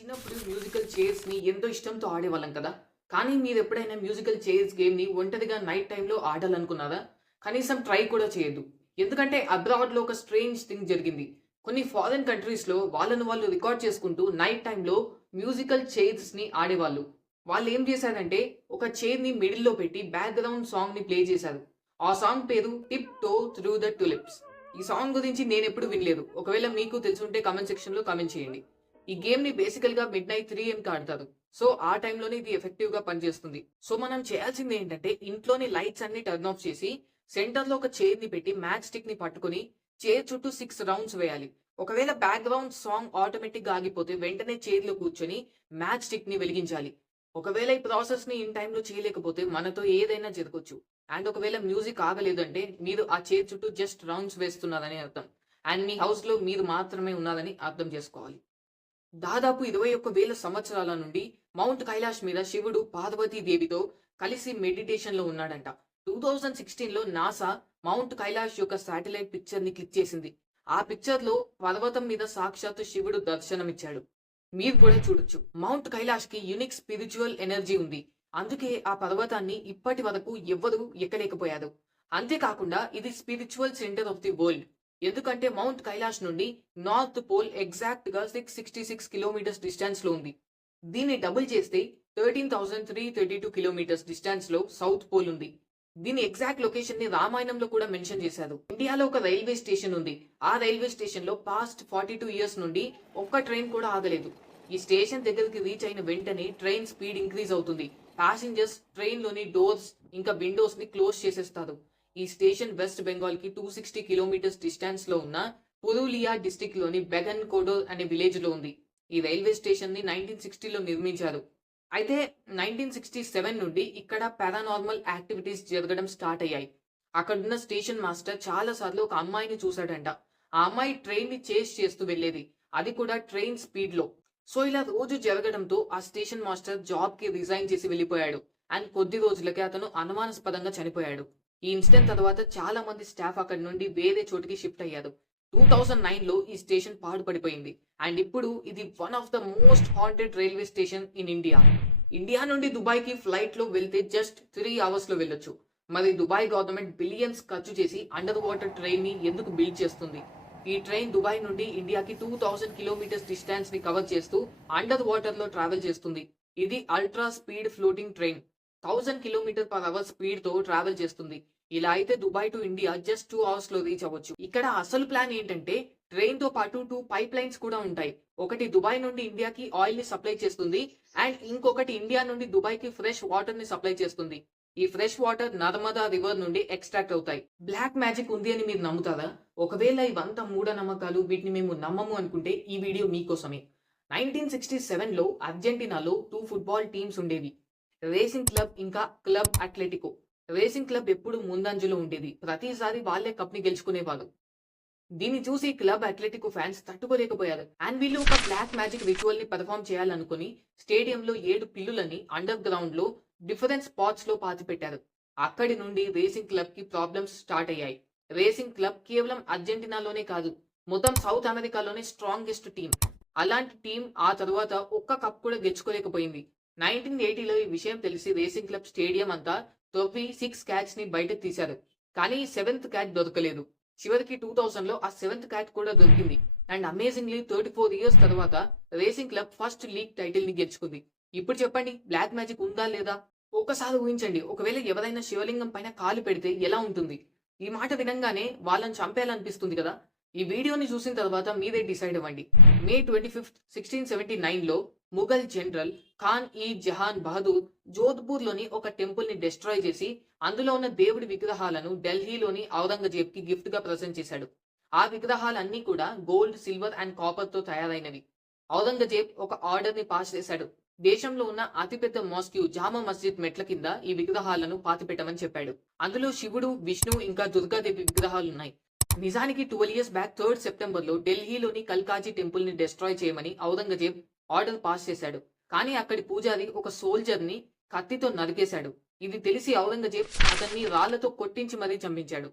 చిన్నప్పుడు musical chairs ని ఎంతో ఇష్టంతో ఆడేవాళ్ళం కదా. కానీ మీరు ఎప్పుడైనా మ్యూజికల్ చైర్స్ గేమ్ ని ఒంటరిగా నైట్ టైంలో ఆడాలనుకున్నారా? కనీసం ట్రై కూడా చేయొద్దు. ఎందుకంటే అబ్రాడ్ లో ఒక స్ట్రేంజ్ థింగ్ జరిగింది. కొన్ని ఫారిన్ కంట్రీస్ లో వాళ్ళను వాళ్ళు రికార్డ్ చేసుకుంటూ నైట్ టైంలో మ్యూజికల్ చైర్స్ ని ఆడేవాళ్ళు. వాళ్ళు ఏం చేశారంటే ఒక చైర్ ని మిడిల్ లో పెట్టి బ్యాక్గ్రౌండ్ సాంగ్ ని ప్లే చేశారు. ఆ సాంగ్ పేరు tiptoe through the tulips. ఈ సాంగ్ గురించి నేను ఎప్పుడు వినలేదు. ఒకవేళ మీకు తెలుసుంటే కామెంట్ సెక్షన్ లో కామెంట్ చేయండి. ఈ గేమ్ ని బేసికల్ గా మిడ్ నైట్ 3 AM కి ఆడతారు. సో ఆ టైంలోనే ఇది ఎఫెక్టివ్ గా పనిచేస్తుంది. సో మనం చేయాల్సింది ఏంటంటే ఇంట్లోని లైట్స్ అన్ని టర్న్ ఆఫ్ చేసి సెంటర్ లో ఒక చైర్ ని పెట్టి మ్యాచ్ స్టిక్ ని పట్టుకొని చైర్ చుట్టూ 6 రౌండ్స్ వేయాలి. ఒకవేళ బ్యాక్గ్రౌండ్ సాంగ్ ఆటోమేటిక్ గా ఆగిపోతే వెంటనే చైర్ లో కూర్చొని మ్యాచ్ స్టిక్ ని వెలిగించాలి. ఒకవేళ ఈ ప్రాసెస్ ని ఇన్ టైంలో చేయలేకపోతే మనతో ఏదైనా జరగచ్చు. అండ్ ఒకవేళ మ్యూజిక్ ఆగలేదంటే మీరు ఆ చైర్ చుట్టూ జస్ట్ రౌండ్స్ వేస్తున్నారని అర్థం. అండ్ మీ హౌస్ లో మీరు మాత్రమే ఉన్నారని అర్థం చేసుకోవాలి. దాదాపు 21,000 సంవత్సరాల నుండి మౌంట్ కైలాష్ మీద శివుడు పార్వతీదేవితో కలిసి మెడిటేషన్ లో ఉన్నాడంట. 2016 లో నాసా మౌంట్ కైలాష్ యొక్క శాటిలైట్ పిక్చర్ ని క్లిక్ చేసింది. ఆ పిక్చర్ లో పర్వతం మీద సాక్షాత్తు శివుడు దర్శనమిచ్చాడు. మీరు కూడా చూడొచ్చు. మౌంట్ కైలాష్ కి యూనిక్ స్పిరిచువల్ ఎనర్జీ ఉంది. అందుకే ఆ పర్వతాన్ని ఇప్పటి వరకు ఎవ్వరూ ఎక్కలేకపోయారు. అంతేకాకుండా ఇది spiritual centre of the world. ఎందుకంటే మౌంట్ కైలాష్ నుండి నార్త్ పోల్ ఎగ్జాక్ట్ గా 666 కిలోమీటర్స్ డిస్టెన్స్ లో ఉంది. దీన్ని డబుల్ చేస్తే 13,332 కిలోమీటర్స్ డిస్టెన్స్ లో సౌత్ పోల్ ఉంది. దీని ఎగ్జాక్ట్ లొకేషన్ ని రామాయణంలో కూడా మెన్షన్ చేశారు. ఇండియాలో ఒక రైల్వే స్టేషన్ ఉంది. ఆ రైల్వే స్టేషన్ లో పాస్ట్ 42 ఇయర్స్ నుండి ఒక్క ట్రైన్ కూడా ఆగలేదు. ఈ స్టేషన్ దగ్గరికి రీచ్ అయిన వెంటనే ట్రైన్ స్పీడ్ ఇంక్రీజ్ అవుతుంది. ప్యాసింజర్స్ ట్రైన్ లోని డోర్స్ ఇంకా విండోస్ ని క్లోజ్ చేసేస్తారు. ఈ స్టేషన్ వెస్ట్ బెంగాల్ కి 260 కిలోమీటర్స్ డిస్టెన్స్ లో ఉన్న పురూలియా డిస్ట్రిక్ట్ లోని బెగన్ కోడోర్ అనే విలేజ్ లో ఉంది. ఈ రైల్వే స్టేషన్ ని 1960లో నిర్మించారు. అయితే 1967 నుండి ఇక్కడ పారానార్మల్ యాక్టివిటీస్ జరగడం స్టార్ట్ అయ్యాయి. అక్కడున్న స్టేషన్ మాస్టర్ చాలా సార్లు ఒక అమ్మాయిని చూశాడంట. ఆ అమ్మాయి ట్రైన్ ని చేస్ చేస్తూ వెళ్లేది. అది కూడా ట్రైన్ స్పీడ్ లో. సో ఇలా రోజు జరగడంతో ఆ స్టేషన్ మాస్టర్ జాబ్ కి రిజైన్ చేసి వెళ్లిపోయాడు. అండ్ కొద్ది రోజులకే అతను అనుమానాస్పదంగా చనిపోయాడు. ఈ ఇన్సిడెంట్ తర్వాత చాలా మంది స్టాఫ్ అక్కడి నుండి వేరే చోటికి షిఫ్ట్ అయ్యారు. 2009లో ఈ స్టేషన్ పాడుపడిపోయింది. అండ్ ఇప్పుడు ఇది one of the most haunted railway station in India. India నుండి దుబాయ్ కి ఫ్లైట్ లో వెళ్తే జస్ట్ 3 అవర్స్ లో వెళ్ళొచ్చు. మరి దుబాయ్ గవర్నమెంట్ బిలియన్స్ ఖర్చు చేసి అండర్ వాటర్ ట్రైన్ ని ఎందుకు బిల్డ్ చేస్తుంది? ఈ ట్రైన్ దుబాయ్ నుండి ఇండియాకి 2000 కిలోమీటర్స్ డిస్టెన్స్ ని కవర్ చేస్తూ అండర్ వాటర్ లో ట్రావెల్ చేస్తుంది. ఇది ultra speed floating train. 1000 kilometre per hour speed తో ట్రావెల్ చేస్తుంది. ఇలా అయితే Dubai to India just 2 hours లో రీచ్ అవ్వచ్చు. ఇక్కడ అసలు ప్లాన్ ఏంటంటే ట్రైన్ తో పాటు 2 పైప్ లైన్స్ కూడా ఉంటాయి. ఒకటి దుబాయ్ నుండి ఇండియాకి ఆయిల్ ని సప్లై చేస్తుంది. అండ్ ఇంకొకటి ఇండియా నుండి దుబాయ్ కి ఫ్రెష్ వాటర్ ని సప్లై చేస్తుంది. ఈ ఫ్రెష్ వాటర్ నర్మదా రివర్ నుండి ఎక్స్ట్రాక్ట్ అవుతాయి. బ్లాక్ మ్యాజిక్ ఉంది అని మీరు నమ్ముతారా? ఒకవేళ ఇవంతా మూఢనమ్మకాలు, వీటిని మేము నమ్మము అనుకుంటే ఈ వీడియో మీకోసమే. 1967లో అర్జెంటీనాలో 2 ఫుట్బాల్ టీమ్స్ ఉండేవి. రేసింగ్ క్లబ్ ఇంకా క్లబ్ అథ్లెటికో. రేసింగ్ క్లబ్ ఎప్పుడు ముందంజలో ఉండేది. ప్రతిసారి వాళ్లే కప్ ని గెలుచుకునేవారు. దీన్ని చూసి క్లబ్ అథ్లెటికో ఫ్యాన్స్ తట్టుకోలేకపోయారు. అండ్ వీళ్ళు ఒక బ్లాక్ మ్యాజిక్ రిచువల్ ని పర్ఫామ్ చేయాలనుకుని స్టేడియంలో 7 పిల్లులని అండర్ గ్రౌండ్ లో డిఫరెంట్ స్పాట్స్ లో పాతిపెట్టారు. అక్కడి నుండి రేసింగ్ క్లబ్ కి ప్రాబ్లమ్స్ స్టార్ట్ అయ్యాయి. రేసింగ్ క్లబ్ కేవలం అర్జెంటీనాలోనే కాదు, మొత్తం సౌత్ అమెరికాలోనే స్ట్రాంగెస్ట్ టీం. అలాంటి టీం ఆ తరువాత ఒక్క కప్ కూడా గెలుచుకోలేకపోయింది. 1980లో ఈ విషయం తెలిసి రేసింగ్ క్లబ్ స్టేడియం అంతా తవ్వి 6 క్యాట్స్ ని బయటకు తీశారు. కానీ 7th క్యాట్ దొరకలేదు. చివరికి 2000లో ఆ 7th క్యాట్ కూడా దొరికింది. అండ్ అమేజింగ్లీ 34 ఇయర్స్ తర్వాత racing club first league title ని గెలుచుకుంది. ఇప్పుడు చెప్పండి, బ్లాక్ మ్యాజిక్ ఉందా లేదా? ఒక్కసారి ఊహించండి, ఒకవేళ ఎవరైనా శివలింగం పైన కాలు పెడితే ఎలా ఉంటుంది? ఈ మాట వినంగానే వాళ్ళని చంపేయాలనిపిస్తుంది కదా. ఈ వీడియోని చూసిన తర్వాత మీరే డిసైడ్ అవ్వండి. మే 25, 1679లో ముఘల్ జనరల్ ఖాన్ ఈ జహాన్ బహదూర్ జోధ్పూర్ లోని ఒక టెంపుల్ ని డిస్ట్రాయ్ చేసి అందులో ఉన్న దేవుడి విగ్రహాలను ఢిల్లీలోని ఔరంగజేబ్ కి గిఫ్ట్ గా ప్రజెంట్ చేశాడు. ఆ విగ్రహాలన్నీ కూడా గోల్డ్, సిల్వర్ అండ్ కాపర్ తో తయారైనవి. ఔరంగజేబ్ ఒక ఆర్డర్ ని పాస్ చేశాడు. దేశంలో ఉన్న అతిపెద్ద మాస్క్యూ జామా మస్జిద్ మెట్ల కింద ఈ విగ్రహాలను పాతిపెట్టమని చెప్పాడు. అందులో శివుడు, విష్ణు ఇంకా దుర్గాదేవి విగ్రహాలున్నాయి. నిజానికి 12 ఇయర్స్ బ్యాక్ 3rd సెప్టెంబర్లో ఢిల్లీలోని కల్కాజీ టెంపుల్ ని డిస్ట్రాయ్ చేయమని ఔరంగజేబ్ ఆర్డర్ పాస్ చేశాడు. కానీ అక్కడి పూజారి ఒక సోల్జర్ ని కత్తితో నరికేశాడు. ఇది తెలిసి ఔరంగజేబ్ అతన్ని రాళ్లతో కొట్టించి మరీ చంపించాడు.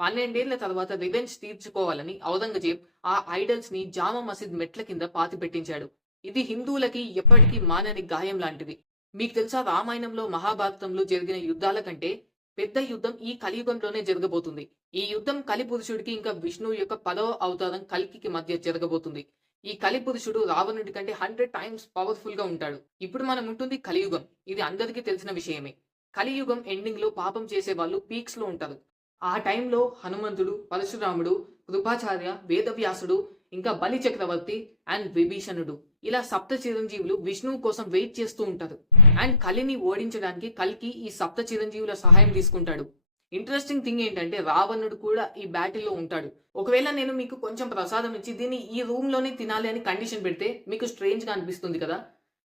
12 ఏళ్ల తర్వాత రివెంజ్ తీర్చుకోవాలని ఔరంగజేబ్ ఆ ఐడల్స్ ని జామా మసీద్ మెట్ల కింద పాతి పెట్టించాడు. ఇది హిందువులకి ఎప్పటికీ మానని గాయం లాంటిది. మీకు తెలుసా, రామాయణంలో, మహాభారతంలో జరిగిన యుద్ధాల కంటే పెద్ద యుద్ధం ఈ కలియుగంలోనే జరగబోతుంది. ఈ యుద్ధం కలిపురుషుడికి ఇంకా విష్ణువు యొక్క 10వ అవతారం కల్కికి మధ్య జరగబోతుంది. ఈ కలిపురుషుడు రావణుడి కంటే 100 టైమ్స్ పవర్ఫుల్ గా ఉంటాడు. ఇప్పుడు మనం ఉంటుంది కలియుగం. ఇది అందరికీ తెలిసిన విషయమే. కలియుగం ఎండింగ్ లో పాపం చేసే వాళ్ళు పీక్స్ లో ఉంటారు. ఆ టైంలో హనుమంతుడు, పరశురాముడు, కృపాచార్య, వేదవ్యాసుడు, ఇంకా బలి చక్రవర్తి అండ్ విభీషణుడు, ఇలా సప్త చిరంజీవులు విష్ణువు కోసం వెయిట్ చేస్తూ ఉంటారు. అండ్ కలిని ఓడించడానికి కల్కి ఈ సప్త చిరంజీవుల సహాయం తీసుకుంటాడు. ఇంట్రెస్టింగ్ థింగ్ ఏంటంటే రావణుడు కూడా ఈ బ్యాటిల్లో ఉంటాడు. ఒకవేళ నేను మీకు కొంచెం ప్రసాదం ఇచ్చి దీన్ని ఈ రూమ్ లోనే తినాలి అని కండిషన్ పెడితే మీకు స్ట్రేంజ్ గా అనిపిస్తుంది కదా.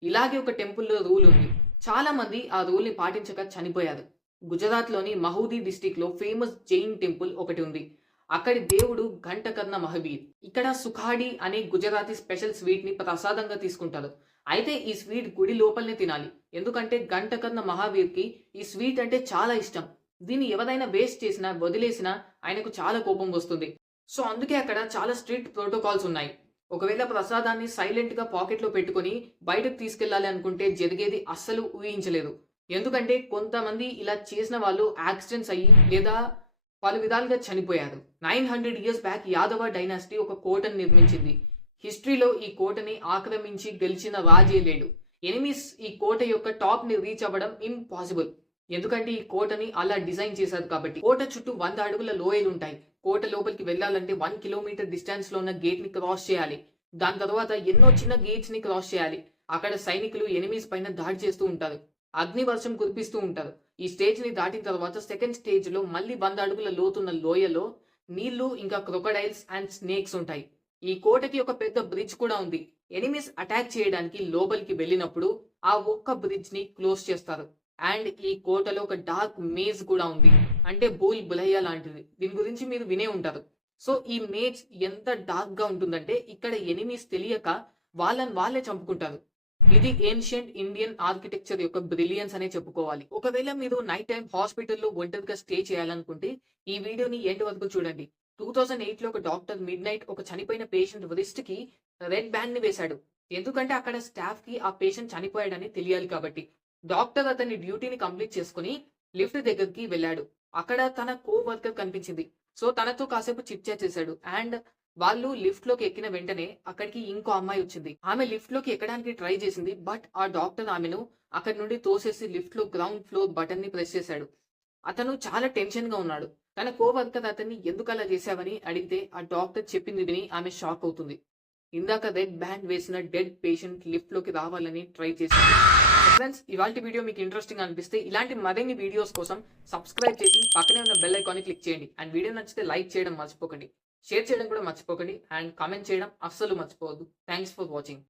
ఇలాగే ఒక టెంపుల్లో రూల్ ఉంది. చాలా మంది ఆ రూల్ ని పాటించక చనిపోయారు. గుజరాత్ లోని మహూదీ డిస్టిక్ లో ఫేమస్ జైన్ టెంపుల్ ఒకటి ఉంది. అక్కడి దేవుడు ఘంటకర్ణ మహావీర్. ఇక్కడ సుఖాడి అనే గుజరాతీ స్పెషల్ స్వీట్ ని ప్రసాదంగా తీసుకుంటారు. అయితే ఈ స్వీట్ గుడి లోపలనే తినాలి. ఎందుకంటే ఘంటకర్ణ మహావీర్ కి ఈ స్వీట్ అంటే చాలా ఇష్టం. దీన్ని ఎవరైనా వేస్ట్ చేసినా, వదిలేసినా ఆయనకు చాలా కోపం వస్తుంది. సో అందుకే అక్కడ చాలా స్ట్రిక్ట్ ప్రోటోకాల్స్ ఉన్నాయి. ఒకవేళ ప్రసాదాన్ని సైలెంట్ గా పాకెట్ లో పెట్టుకొని బయటకు తీసుకెళ్లాలి అనుకుంటే జరిగేది అస్సలు ఊహించలేదు. ఎందుకంటే కొంతమంది ఇలా చేసిన వాళ్ళు యాక్సిడెంట్స్ అయ్యి లేదా పలు విధాలుగా చనిపోయారు. 900 ఇయర్స్ బ్యాక్ యాదవ డైనాసిటీ ఒక కోటను నిర్మించింది. హిస్టరీలో ఈ కోటని ఆక్రమించి గెలిచిన రాజే లేడు. ఎనిమీస్ ఈ కోట యొక్క టాప్ ని రీచ్ అవ్వడం ఇంపాసిబుల్. ఎందుకంటే ఈ కోటని అలా డిజైన్ చేశారు కాబట్టి. కోట చుట్టూ 100 అడుగుల లోయలు ఉంటాయి. కోట లోపలికి వెళ్ళాలంటే 1 కిలోమీటర్ డిస్టెన్స్ లో ఉన్న గేట్ ని క్రాస్ చేయాలి. దాని తర్వాత ఎన్నో చిన్న గేట్స్ ని క్రాస్ చేయాలి. అక్కడ సైనికులు ఎనిమీస్ పైన దాడి చేస్తూ ఉంటారు. అగ్ని వర్షం కురిపిస్తూ ఉంటారు. ఈ స్టేజ్ ని దాటిన తర్వాత సెకండ్ స్టేజ్ లో మళ్ళీ 100 అడుగుల లోతున్న లోయలో నీళ్లు, ఇంకా క్రొకడైల్స్ అండ్ స్నేక్స్ ఉంటాయి. ఈ కోటకి ఒక పెద్ద బ్రిడ్జ్ కూడా ఉంది. ఎనిమీస్ అటాక్ చేయడానికి లోపలికి వెళ్ళినప్పుడు ఆ ఒక్క బ్రిడ్జ్ ని క్లోజ్ చేస్తారు. అండ్ ఈ కోటలో ఒక డార్క్ మేజ్ కూడా ఉంది. అంటే బూల్ బులయ్య లాంటిది. దీని గురించి మీరు వినే ఉంటారు. సో ఈ మేజ్ ఎంత డార్క్ గా ఉంటుందంటే ఇక్కడ ఎనిమీస్ తెలియక వాళ్ళే చంపుకుంటారు. ఇది ఏన్షియంట్ ఇండియన్ ఆర్కిటెక్చర్ యొక్క బ్రిలియన్స్ అనే చెప్పుకోవాలి. ఒకవేళ మీరు నైట్ టైం హాస్పిటల్లో ఒంటరిగా స్టే చేయాలనుకుంటే ఈ వీడియోని ఎండ్ వరకు చూడండి. 2008 లో ఒక డాక్టర్ మిడ్ నైట్ ఒక చనిపోయిన పేషెంట్ రిస్ట్ కి రెడ్ బ్యాండ్ ని వేశాడు. ఎందుకంటే అక్కడ స్టాఫ్ కి ఆ పేషెంట్ చనిపోయాడని తెలియాలి కాబట్టి. డాక్టర్ అతని డ్యూటీని కంప్లీట్ చేసుకుని లిఫ్ట్ దగ్గరికి వెళ్ళాడు. అక్కడ తన కో వర్కర్ కనిపించింది. సో తనతో కాసేపు చిట్ చాట్ చేశాడు. అండ్ వాళ్ళు లిఫ్ట్ లోకి ఎక్కిన వెంటనే అక్కడికి ఇంకో అమ్మాయి వచ్చింది. ఆమె లిఫ్ట్ లోకి ఎక్కడానికి ట్రై చేసింది. బట్ ఆ డాక్టర్ ఆమెను అక్కడి నుండి తోసేసి లిఫ్ట్ లో గ్రౌండ్ ఫ్లోర్ బటన్ ని ప్రెస్ చేశాడు. అతను చాలా టెన్షన్ గా ఉన్నాడు. తన కో వర్కర్ అతన్ని ఎందుకు అలా చేశావని అడిగితే ఆ డాక్టర్ చెప్పింది విని ఆమె షాక్ అవుతుంది. ఇందాక రెడ్ బ్యాండ్ వేసిన డెడ్ పేషెంట్ లిఫ్ట్ లోకి రావాలని ట్రై చేసింది. ఫ్రెండ్స్, ఇవాల్టి వీడియో మీకు ఇంట్రెస్టింగ్ అనిపిస్తే ఇలాంటి మరిన్ని వీడియోస్ కోసం సబ్స్క్రైబ్ చేసి పక్కనే ఉన్న బెల్ ఐకాన్ ని క్లిక్ చేయండి. అండ్ వీడియో నచ్చితే లైక్ చేయడం మర్చిపోకండి. షేర్ చేయడం కూడా మర్చిపోకండి. అండ్ కామెంట్ చేయడం అస్సలు మర్చిపోవద్దు. Thanks for watching.